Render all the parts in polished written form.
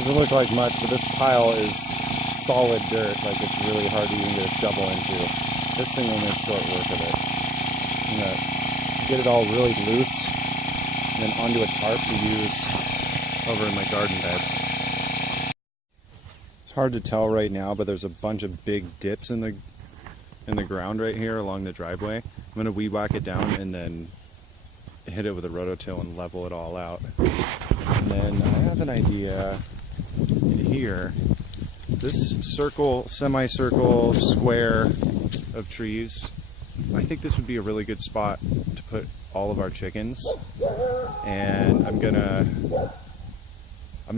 Doesn't look like much, but this pile is solid dirt, like it's really hard to even get a shovel into. This thing will make short work of it. I'm gonna get it all really loose and then onto a tarp to use over in my garden beds. It's hard to tell right now, but there's a bunch of big dips in the ground right here along the driveway. I'm gonna weed whack it down and then hit it with a rototill and level it all out. And then I have an idea in here. This circle, semicircle, square of trees, I think this would be a really good spot to put all of our chickens. And I'm gonna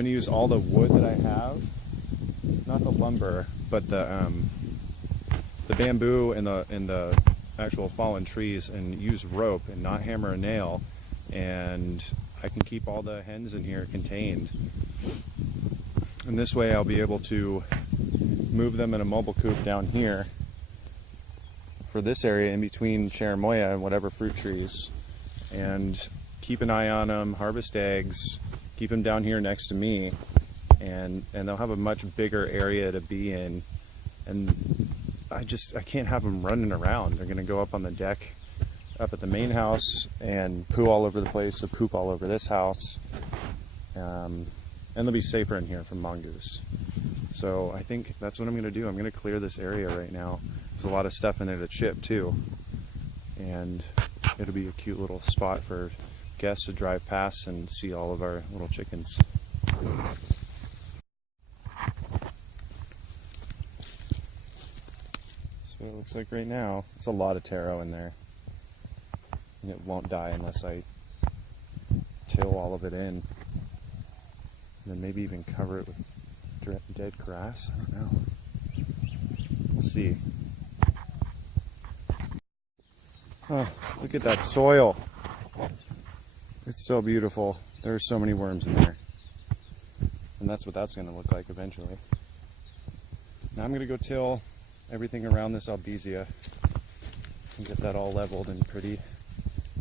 use all the wood that I have, not the lumber, but the bamboo and the actual fallen trees, and use rope and not hammer a nail, and I can keep all the hens in here contained. And this way I'll be able to move them in a mobile coop down here for this area in between cherimoya and whatever fruit trees, and keep an eye on them, harvest eggs, keep them down here next to me, and they'll have a much bigger area to be in. And I can't have them running around. They're gonna go up on the deck up at the main house and poo all over the place, or poop all over this house. And they'll be safer in here from mongoose. So I think that's what I'm gonna do. I'm gonna clear this area right now. There's a lot of stuff in there to chip too. And it'll be a cute little spot for guests to drive past and see all of our little chickens. That's what it looks like right now. There's a lot of taro in there. And it won't die unless I till all of it in. And then maybe even cover it with dead grass. I don't know. We'll see. Oh, look at that soil. It's so beautiful. There are so many worms in there. And that's what that's going to look like eventually. Now I'm going to go till everything around this albizia and get that all leveled and pretty,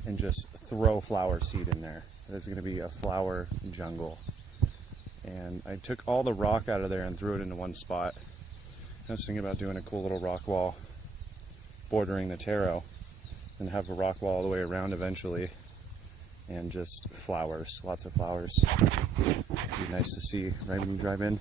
and just throw flower seed in there. There's going to be a flower jungle. And I took all the rock out of there and threw it into one spot. I was thinking about doing a cool little rock wall bordering the taro, and have a rock wall all the way around eventually, and just flowers, lots of flowers. It'd be nice to see right when you drive in.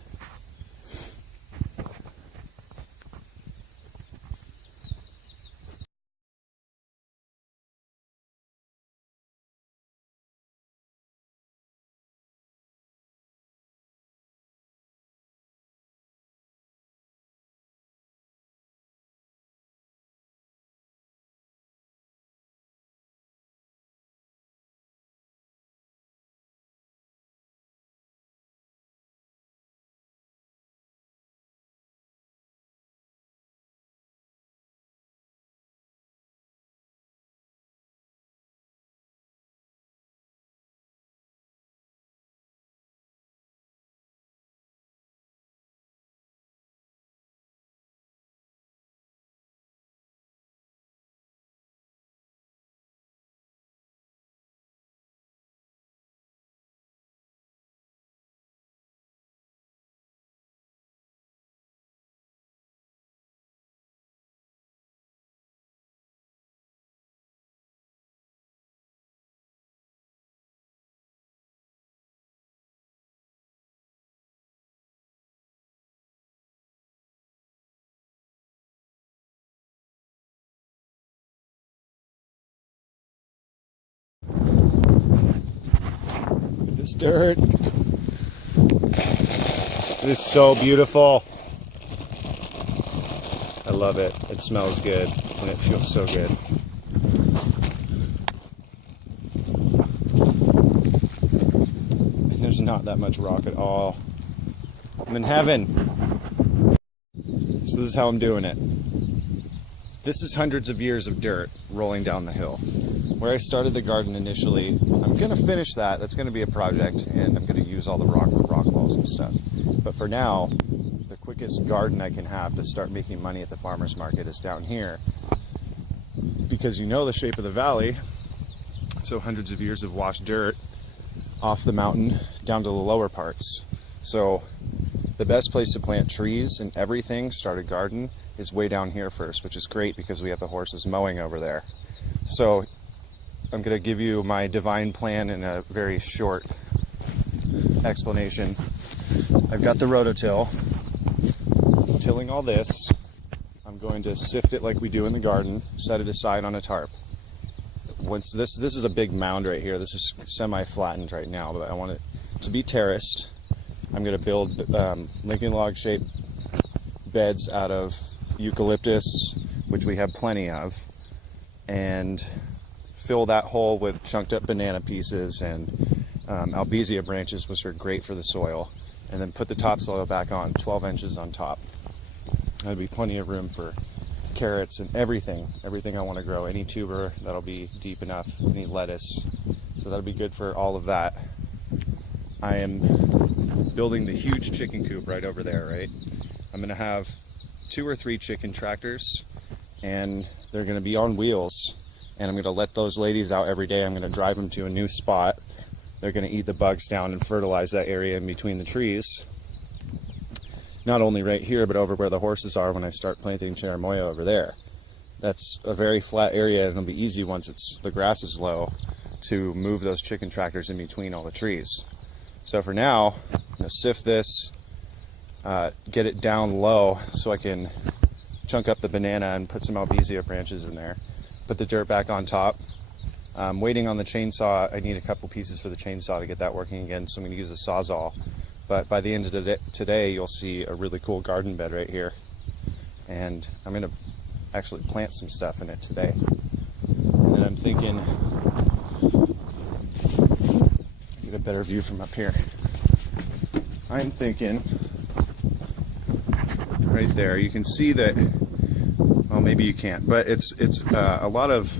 This dirt. It is so beautiful. I love it. It smells good and it feels so good. And there's not that much rock at all. I'm in heaven. So this is how I'm doing it. This is hundreds of years of dirt rolling down the hill. Where I started the garden initially, I'm going to finish that. That's going to be a project, and I'm going to use all the rock for rock walls and stuff. But for now, the quickest garden I can have to start making money at the farmer's market is down here. Because you know the shape of the valley, so hundreds of years of washed dirt off the mountain down to the lower parts. So the best place to plant trees and everything, start a garden, is way down here first, which is great because we have the horses mowing over there. So I'm going to give you my divine plan in a very short explanation. I've got the rototill, tilling all this. I'm going to sift it like we do in the garden, set it aside on a tarp. Once this is a big mound right here. This is semi-flattened right now, but I want it to be terraced. I'm going to build Lincoln log shaped beds out of eucalyptus, which we have plenty of, and fill that hole with chunked up banana pieces and albizia branches, which are great for the soil, and then put the topsoil back on, 12 inches on top. There'll be plenty of room for carrots and everything I want to grow, any tuber that'll be deep enough, any lettuce, so that'll be good for all of that. I am building the huge chicken coop right over there, right? I'm gonna have 2 or 3 chicken tractors, and they're gonna be on wheels, and I'm gonna let those ladies out every day. I'm gonna drive them to a new spot. They're gonna eat the bugs down and fertilize that area in between the trees. Not only right here, but over where the horses are when I start planting cherimoya over there. That's a very flat area, and it'll be easy once the grass is low to move those chicken tractors in between all the trees. So for now, I'm going to sift this, get it down low so I can chunk up the banana and put some albizia branches in there. Put the dirt back on top. I'm waiting on the chainsaw. I need a couple pieces for the chainsaw to get that working again, so I'm going to use the Sawzall. But by the end of today, you'll see a really cool garden bed right here. And I'm going to actually plant some stuff in it today. And then I'm thinking, get a better view from up here. I'm thinking, right there, you can see that, well, maybe you can't, but it's a lot of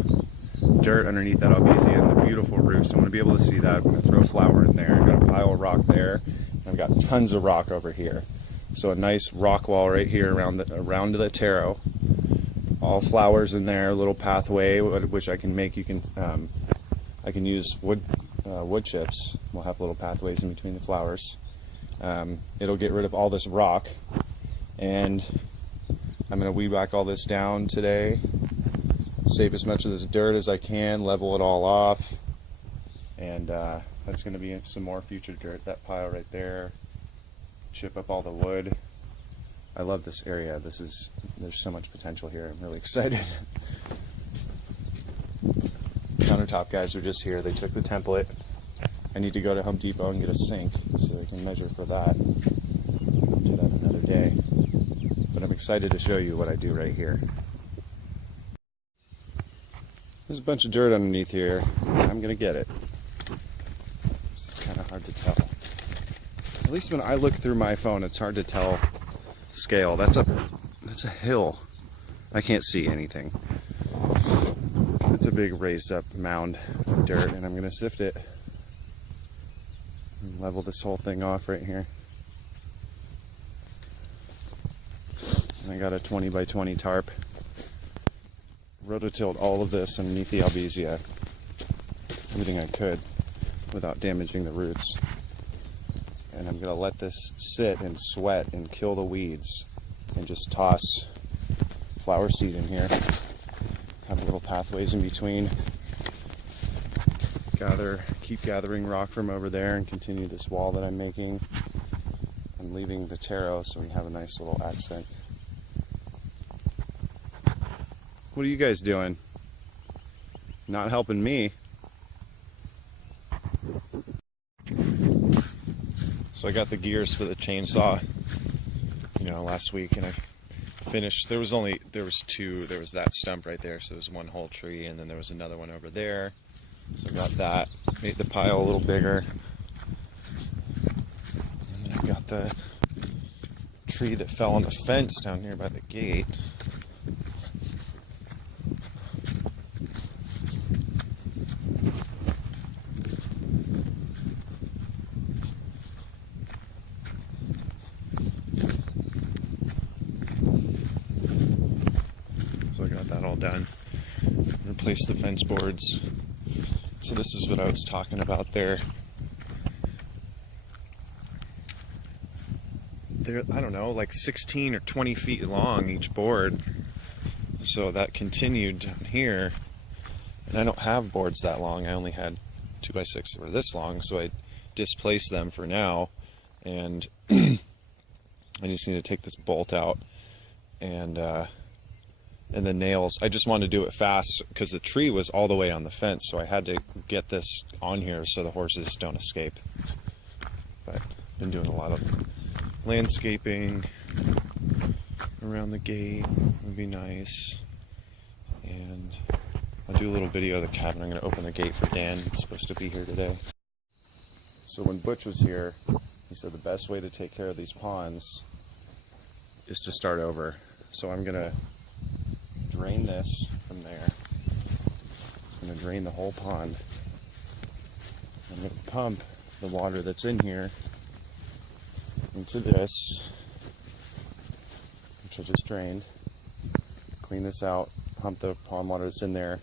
dirt underneath that albizia and the beautiful roots. I'm going to be able to see that. I'm going to throw flour in there. I've got a pile of rock there. I've got tons of rock over here. So a nice rock wall right here around the taro. All flowers in there, a little pathway, which I can make. I can use wood chips. We'll have little pathways in between the flowers. It'll get rid of all this rock, and I'm going to weed whack all this down today, save as much of this dirt as I can, level it all off, and that's going to be some more future dirt. That pile right there, chip up all the wood. I love this area. There's so much potential here. I'm really excited. Countertop guys are just here. They took the template. I need to go to Home Depot and get a sink so I can measure for that. I'll do that another day. But I'm excited to show you what I do right here. There's a bunch of dirt underneath here. I'm going to get it. This is kind of hard to tell. At least when I look through my phone, it's hard to tell scale. That's a hill. I can't see anything. It's a big raised up mound of dirt, and I'm going to sift it and level this whole thing off right here. And I got a 20 by 20 tarp. Rototilled all of this underneath the albizia, everything I could without damaging the roots. And I'm going to let this sit and sweat and kill the weeds and just toss flower seed in here. Have little pathways in between. Keep gathering rock from over there and continue this wall that I'm making. I'm leaving the taro so we have a nice little accent. What are you guys doing? Not helping me. So I got the gears for the chainsaw, last week, and I finished. There was two. There was that stump right there, so there was one whole tree, and then there was another one over there. So I got that, made the pile a little bigger. And then I got the tree that fell on the fence down here by the gate. So I got that all done. Replaced the fence boards. So this is what I was talking about there. they're, I don't know, like 16 or 20 feet long each board. So that continued down here. And I don't have boards that long. I only had 2x6 that were this long, so I displaced them for now. And I just need to take this bolt out and the nails. I just wanted to do it fast because the tree was all the way on the fence, so I had to get this on here so the horses don't escape. But I've been doing a lot of landscaping around the gate. Would be nice. And I'll do a little video of the cabin. I'm going to open the gate for Dan. He's supposed to be here today. So when Butch was here, he said the best way to take care of these ponds is to start over. So I'm going to drain this from there. So I'm going to drain the whole pond. I'm going to pump the water that's in here into this, which I just drained. Clean this out, pump the pond water that's in there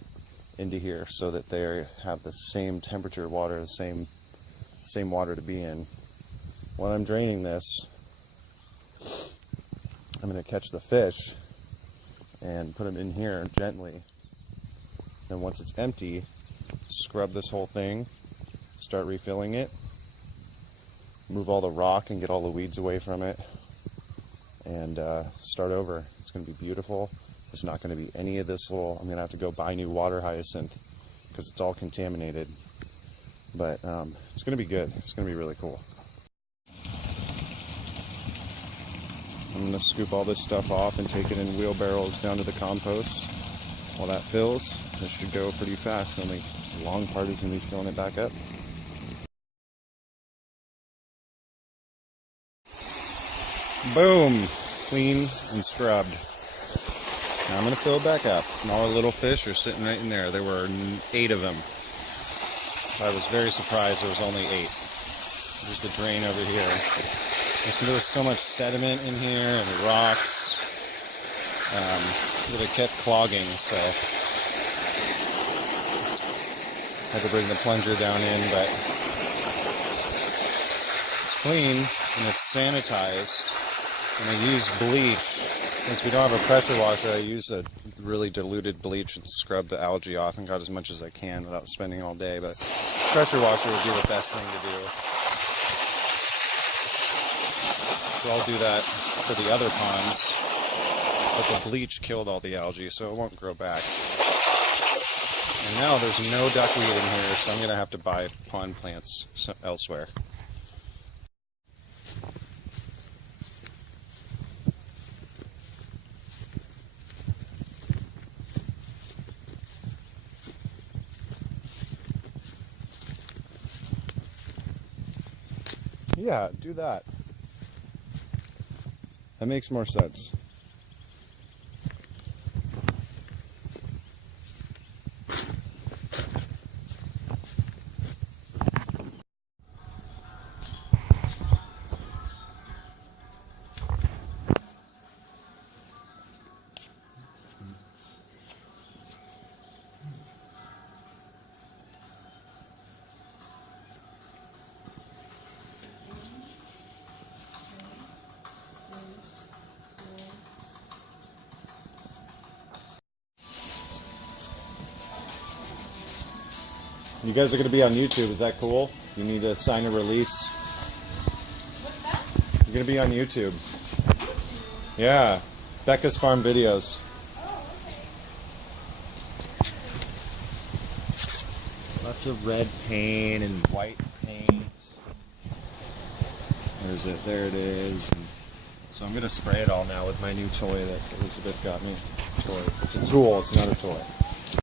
into here so that they have the same temperature water, the same water to be in. While I'm draining this, I'm going to catch the fish and put them in here gently. Then once it's empty, scrub this whole thing, start refilling it, move all the rock and get all the weeds away from it, and start over. It's going to be beautiful. There's not going to be any of this little, I'm going to have to go buy new water hyacinth because it's all contaminated. But it's going to be good. It's going to be really cool. I'm going to scoop all this stuff off and take it in wheelbarrows down to the compost. While that fills, this should go pretty fast. The only long part is going to be filling it back up. Boom! Clean and scrubbed. Now I'm going to fill it back up. And all our little fish are sitting right in there. There were 8 of them. I was very surprised there was only 8. There's the drain over here. And so there was so much sediment in here and rocks that it kept clogging, so I had to bring the plunger down in, but it's clean and it's sanitized. And I use bleach. Since we don't have a pressure washer, I use a really diluted bleach and scrub the algae off and got as much as I can without spending all day, but pressure washer would be the best thing to do. So I'll do that for the other ponds, but the bleach killed all the algae, so it won't grow back. And now there's no duckweed in here, so I'm going to have to buy pond plants elsewhere. Yeah, do that. That makes more sense. You guys are going to be on YouTube, is that cool? You need to sign a release. What's that? You're going to be on YouTube. Yeah, Becca's Farm Videos. Oh, okay. Lots of red paint and white paint. There's it, there it is. And so I'm going to spray it all now with my new toy that Elizabeth got me. Toy. It's a tool, it's not a toy.